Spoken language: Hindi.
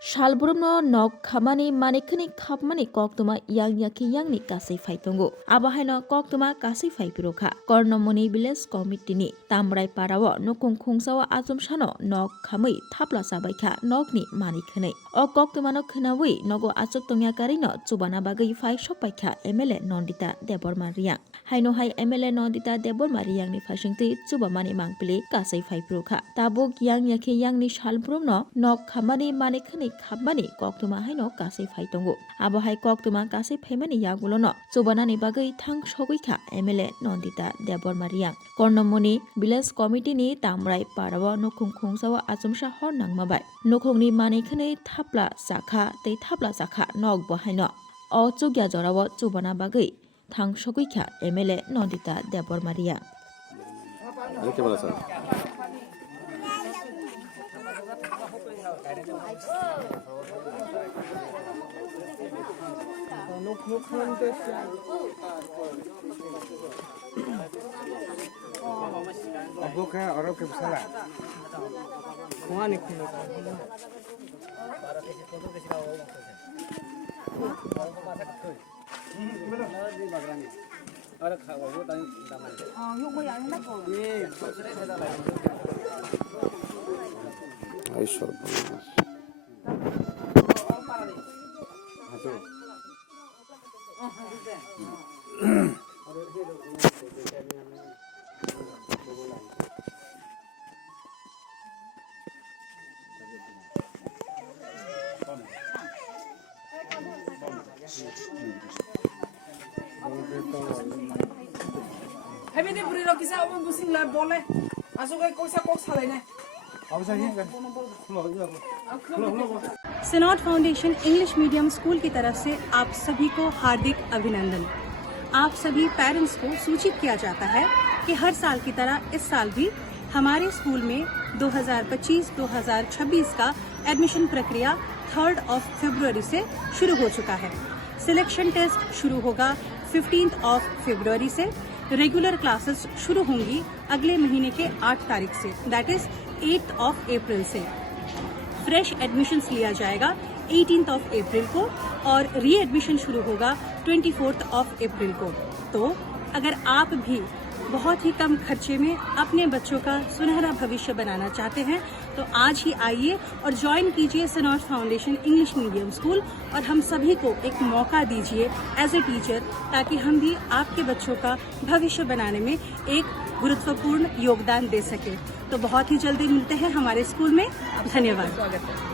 Shalbrumno nok khamani manikini khapmani koktuma yang yaki yang ni kasai faitongo. Abahaino koktuma kasai faipiroka. Kornomoni village committee ni tamrai parawo nukung khungsawa azum shano nok khamai thapla sabaikha nok ni manikhinai. O koktumano khinawi nogo achuk tongya karino chubana bagai fai sokpaikha MLA Nondita Deborma Riang. Haino hai MLA Nondita Deborma Riang ni phasingti chubamani mangpili kasai faipiroka. Tabuk yang yaki yang ni shalbrumno nok khamani manikhinai khapmani koktuma haino kasai faitongo. Abohai koktuma kasai faimani yagulono chubanani bagai thang sogoikha MLA Nondita Deborma Riang. Kornomoni village committee ni tamrai parawo nukung khungsawa achumsa hor nangmabai. Nukungni manikhinai thapla sakha tei thapla sakha nok bohaino. O chugya jorawo chubana bagai thang sogoikha MLA Nondita Deborma Riang. Habis beri lagi saya orang pusing lah boleh. Masuk ke kosa salah ni. Sinnott foundation English medium school की तरफ से आप सभी को हार्दिक अभिनंदन। आप सभी पेरेंट्स को सूचित किया जाता है कि हर साल की तरह इस साल भी हमारे स्कूल में 2025-2026 का एडमिशन प्रक्रिया 3 फरवरी से शुरू हो चुका है। सिलेक्शन टेस्ट शुरू होगा 15 फरवरी से। रेगुलर क्लासेस शुरू होंगी अगले महीने के 8 तारीख से, दैट इज 8 अप्रैल से। फ्रेश एडमिशन्स लिया जाएगा 18 अप्रैल को और री एडमिशन शुरू होगा 24 अप्रैल को। तो अगर आप भी बहुत ही कम खर्चे में अपने बच्चों का सुनहरा भविष्य बनाना चाहते हैं तो आज ही आइए और ज्वाइन कीजिए सिनॉट फाउंडेशन इंग्लिश मीडियम स्कूल और हम सभी को एक मौका दीजिए एज ए टीचर, ताकि हम भी आपके बच्चों का भविष्य बनाने में एक गुरुत्वपूर्ण योगदान दे सके। तो बहुत ही जल्दी मिलते हैं हमारे स्कूल में। धन्यवाद।